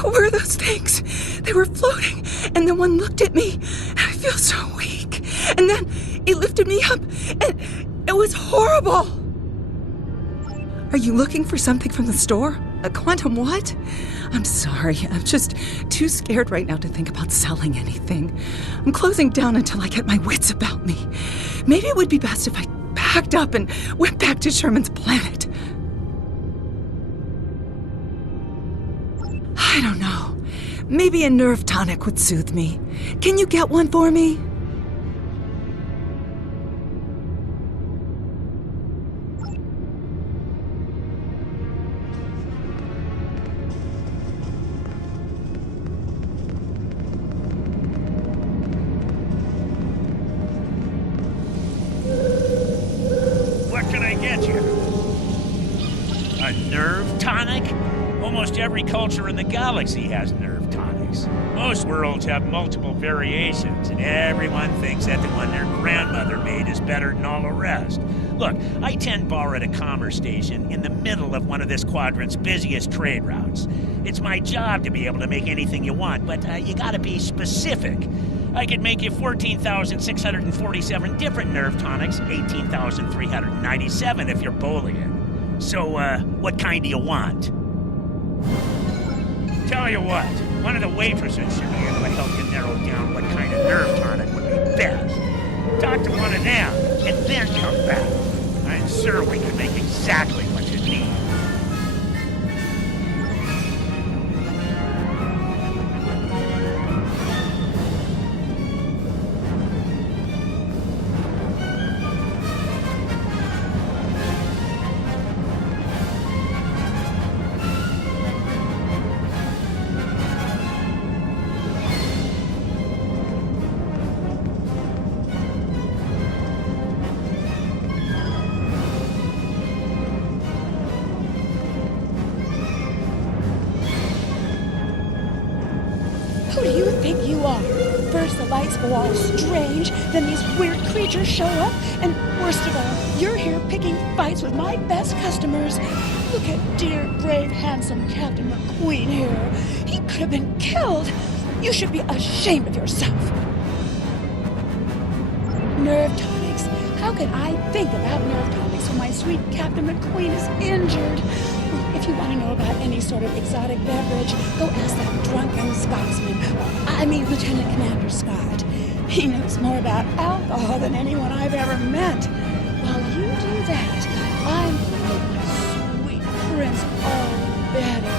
What were those things? They were floating, and then one looked at me, and I feel so weak. And then it lifted me up, and it was horrible. Are you looking for something from the store? A quantum what? I'm sorry, I'm just too scared right now to think about selling anything. I'm closing down until I get my wits about me. Maybe it would be best if I packed up and went back to Sherman's planet. I don't know. Maybe a nerve tonic would soothe me. Can you get one for me? What can I get you? A nerve tonic? Almost every culture in the galaxy has nerve tonics. Most worlds have multiple variations, and everyone thinks that the one their grandmother made is better than all the rest. Look, I tend bar at a commerce station in the middle of one of this quadrant's busiest trade routes. It's my job to be able to make anything you want, but you gotta be specific. I could make you 14,647 different nerve tonics, 18,397 if you're Boolean. So, what kind do you want? Tell you what, one of the waitresses should be able to help you narrow down what kind of nerve tonic would be best. Talk to one of them, and then come back. I'm sure we can make exactly what you need. Who do you think you are? First the lights go all strange, then these weird creatures show up, and worst of all, you're here picking fights with my best customers. Look at dear, brave, handsome Captain McQueen here. He could have been killed. You should be ashamed of yourself. Nerve tonics. How can I think about nerve tonics when my sweet Captain McQueen is injured? If you want to know about any sort of exotic beverage, go ask that drunken Scotsman. I mean, Lieutenant Commander Scott. He knows more about alcohol than anyone I've ever met. While you do that, I'm going to make my sweet prince all better.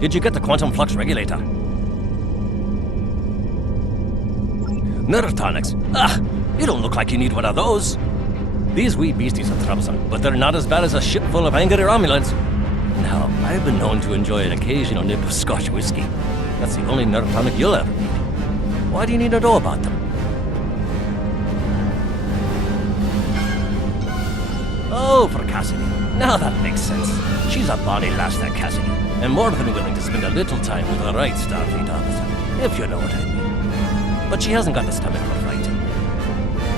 Did you get the quantum flux regulator? Nerve tonics? Ah, you don't look like you need one of those. These wee beasties are troublesome, but they're not as bad as a ship full of angry Romulans. Now, I've been known to enjoy an occasional nip of Scotch whiskey. That's the only nerve tonic you'll ever need. Why do you need to know about them? Oh, for Cassidy. Now that makes sense. She's a bonny lass, that Cassidy, and more than willing to spend a little time with the right Starfleet officer, if you know what I mean. But she hasn't got the stomach for fighting.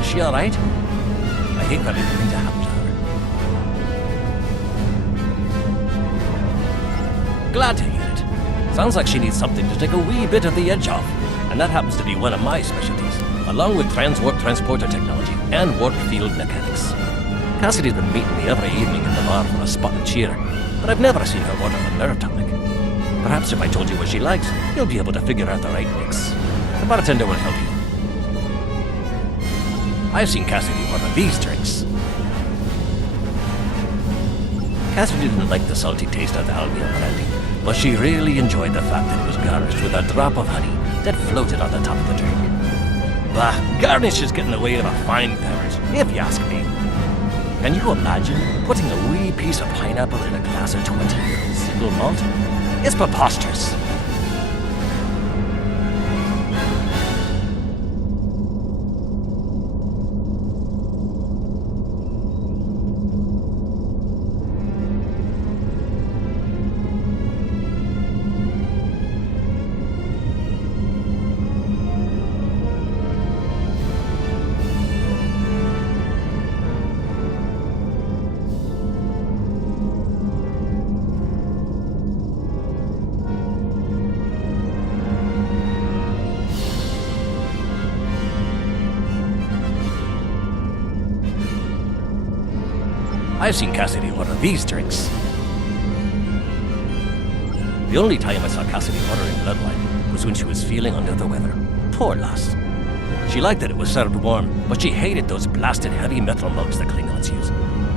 Is she all right? I hate for anything to happen to her. Glad to hear it. Sounds like she needs something to take a wee bit of the edge off, and that happens to be one of my specialties, along with transwarp transporter technology and warp field mechanics. Cassidy's been meeting me every evening in the bar for a spot and cheer, but I've never seen her order a nerve tonic. Perhaps if I told you what she likes, you'll be able to figure out the right mix. The bartender will help you. I've seen Cassidy order these drinks. Cassidy didn't like the salty taste of the Albion brandy, but she really enjoyed the fact that it was garnished with a drop of honey that floated on the top of the drink. Bah, garnish is getting away with a fine beverage, if you ask me. Can you imagine putting a wee piece of pineapple in a glass of 20-year-old single malt? It's preposterous. I've seen Cassidy order these drinks. The only time I saw Cassidy ordering blood wine was when she was feeling under the weather. Poor lass. She liked that it was served warm, but she hated those blasted heavy metal mugs the Klingons use,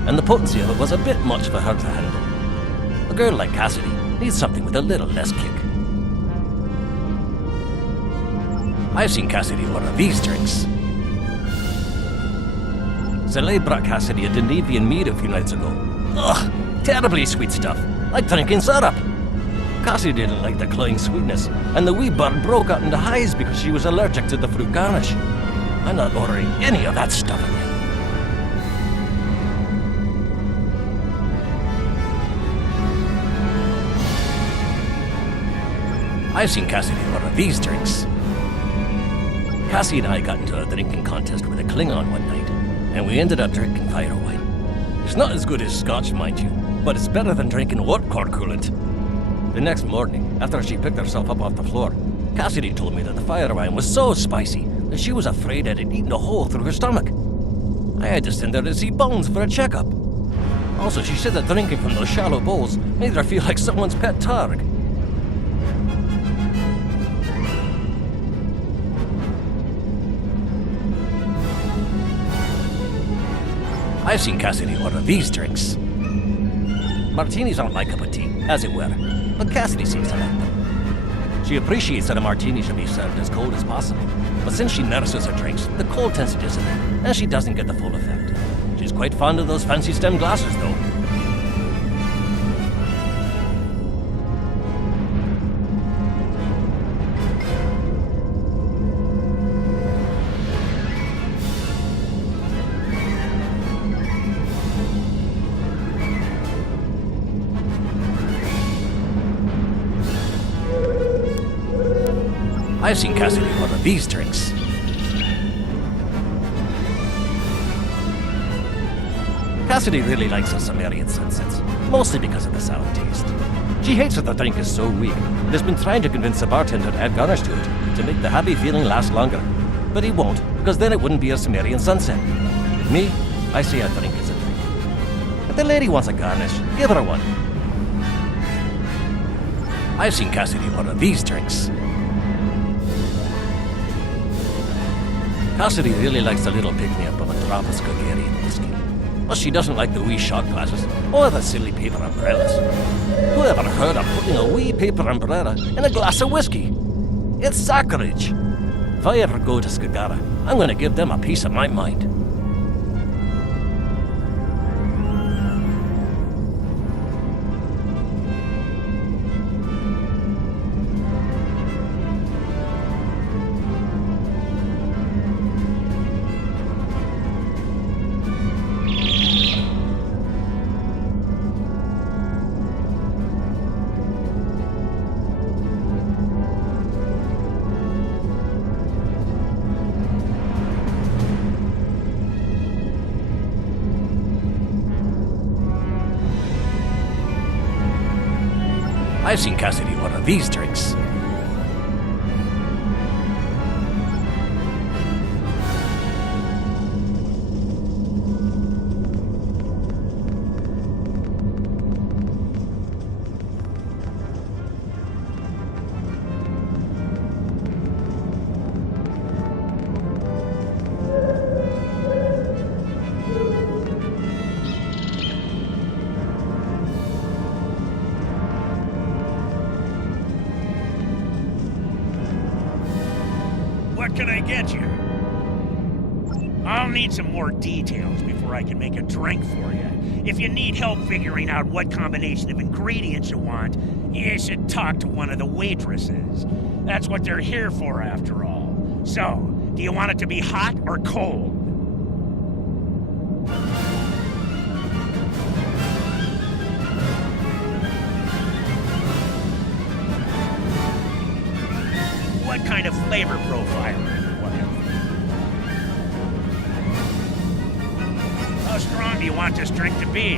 and the potency of it was a bit much for her to handle. A girl like Cassidy needs something with a little less kick. I've seen Cassidy order these drinks. Soleil brought Cassidy a Denevian mead a few nights ago. Ugh, terribly sweet stuff, like drinking syrup. Cassidy didn't like the cloying sweetness, and the wee bird broke out into highs because she was allergic to the fruit garnish. I'm not ordering any of that stuff again. I've seen Cassidy order these drinks. Cassie and I got into a drinking contest with a Klingon one night, and we ended up drinking fire wine. It's not as good as scotch, mind you, but it's better than drinking warp core coolant. The next morning, after she picked herself up off the floor, Cassidy told me that the fire wine was so spicy that she was afraid it had eaten a hole through her stomach. I had to send her to see Bones for a checkup. Also, she said that drinking from those shallow bowls made her feel like someone's pet targ. I've seen Cassidy order these drinks. Martinis aren't my cup of tea, as it were, but Cassidy seems to like them. She appreciates that a martini should be served as cold as possible, but since she nurses her drinks, the cold tends to dissipate, and she doesn't get the full effect. She's quite fond of those fancy stem glasses, though. I've seen Cassidy order these drinks. Cassidy really likes her Sumerian sunsets, mostly because of the sour taste. She hates that the drink is so weak and has been trying to convince the bartender to add garnish to it to make the happy feeling last longer. But he won't, because then it wouldn't be a Sumerian sunset. With me, I say a drink is a drink. If the lady wants a garnish, give her one. I've seen Cassidy order these drinks. Cassidy really likes the little pick-me-up of a drop of Skagarian whiskey. But she doesn't like the wee shot glasses or the silly paper umbrellas. Who ever heard of putting a wee paper umbrella in a glass of whiskey? It's sacrilege. If I ever go to Skagara, I'm going to give them a piece of my mind. I've seen Cassidy order these drinks. What can I get you? I'll need some more details before I can make a drink for you. If you need help figuring out what combination of ingredients you want, you should talk to one of the waitresses. That's what they're here for, after all. So, do you want it to be hot or cold? What kind of flavor profile do you want? How strong do you want this drink to be?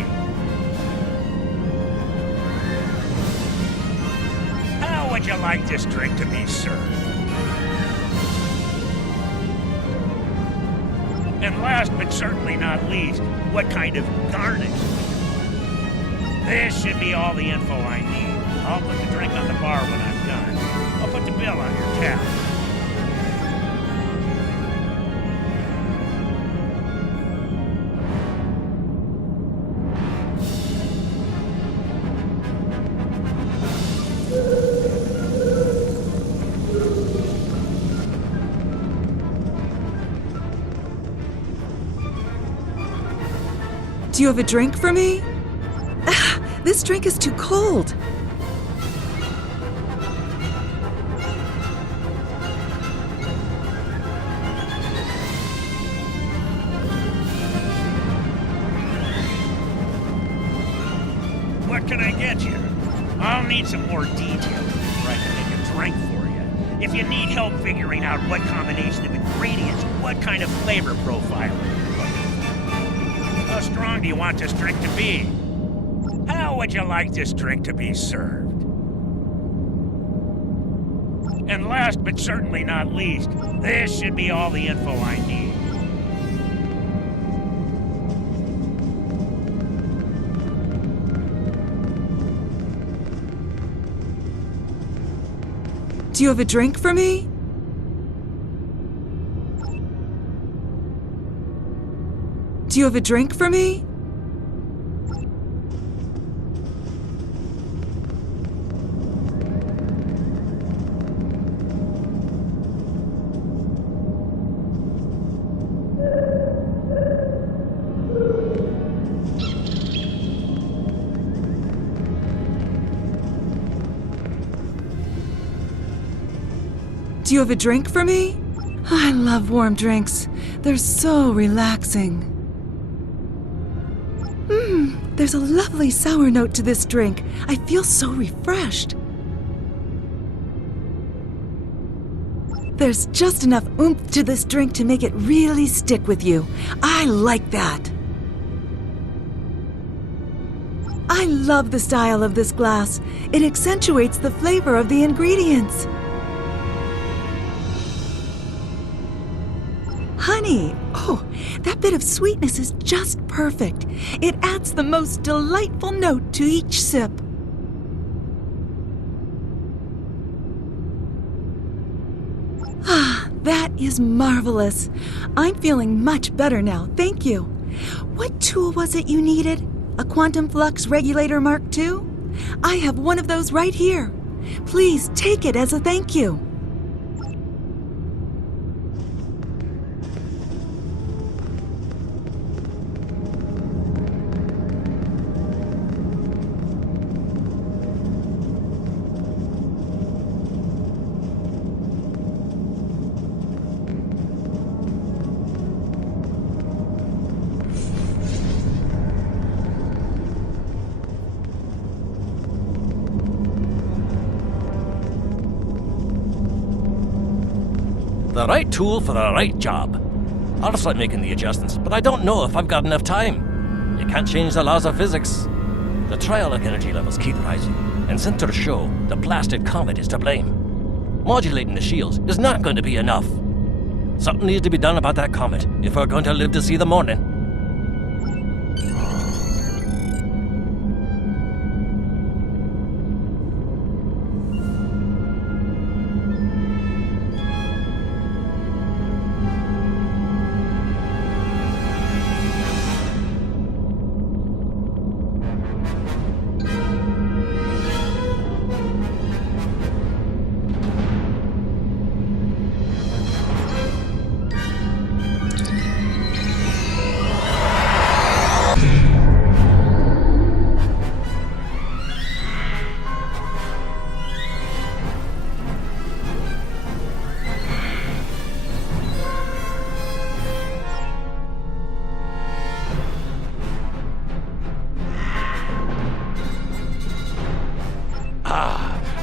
How would you like this drink to be served? And last but certainly not least, what kind of garnish? This should be all the info I need. I'll put the drink on the bar when I'm done. I'll put the bill on your tab. Do you have a drink for me? This drink is too cold. What can I get you? I'll need some more details before I can make a drink for you. If you need help figuring out what combination of ingredients, what kind of flavor profile are you looking for? How strong do you want this drink to be? How would you like this drink to be served? And last but certainly not least, this should be all the info I need. Do you have a drink for me? Do you have a drink for me? Do you have a drink for me? I love warm drinks. They're so relaxing. There's a lovely sour note to this drink. I feel so refreshed. There's just enough oomph to this drink to make it really stick with you. I like that. I love the style of this glass. It accentuates the flavor of the ingredients. Honey, oh, that bit of sweetness is just perfect. It adds the most delightful note to each sip. Ah, that is marvelous. I'm feeling much better now, thank you. What tool was it you needed? A quantum flux regulator Mark II? I have one of those right here. Please take it as a thank you. The right tool for the right job. I'll start making the adjustments, but I don't know if I've got enough time. You can't change the laws of physics. The trionic energy levels keep rising. and sensors show the blasted Comet is to blame. Modulating the shields is not going to be enough. Something needs to be done about that Comet if we're going to live to see the morning.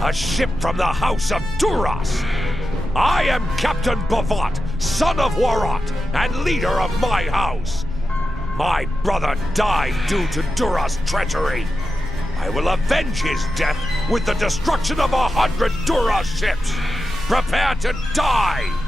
A ship from the House of Duras! I am Captain Bavat, son of Warat, and leader of my house. My brother died due to Duras' treachery. I will avenge his death with the destruction of 100 Duras ships. Prepare to die!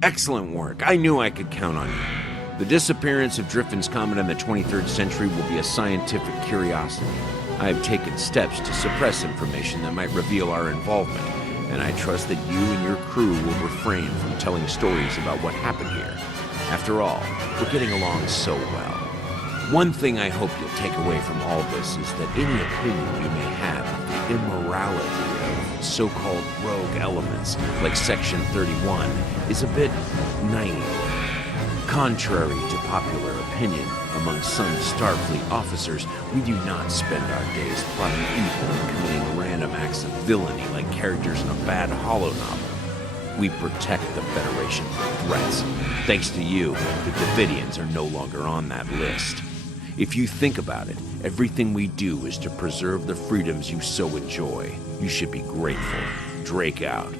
Excellent work. I knew I could count on you. The disappearance of Driffin's Comet in the 23rd century will be a scientific curiosity. I have taken steps to suppress information that might reveal our involvement, and I trust that you and your crew will refrain from telling stories about what happened here. After all, we're getting along so well. One thing I hope you'll take away from all this is that any opinion you may have of the immorality of so-called rogue elements like Section 31 is a bit naive. Contrary to popular opinion among some Starfleet officers, we do not spend our days plotting evil and committing random acts of villainy like characters in a bad holo novel. We protect the Federation from threats. Thanks to you, the Davidians are no longer on that list. If you think about it, everything we do is to preserve the freedoms you so enjoy. You should be grateful. Drake out.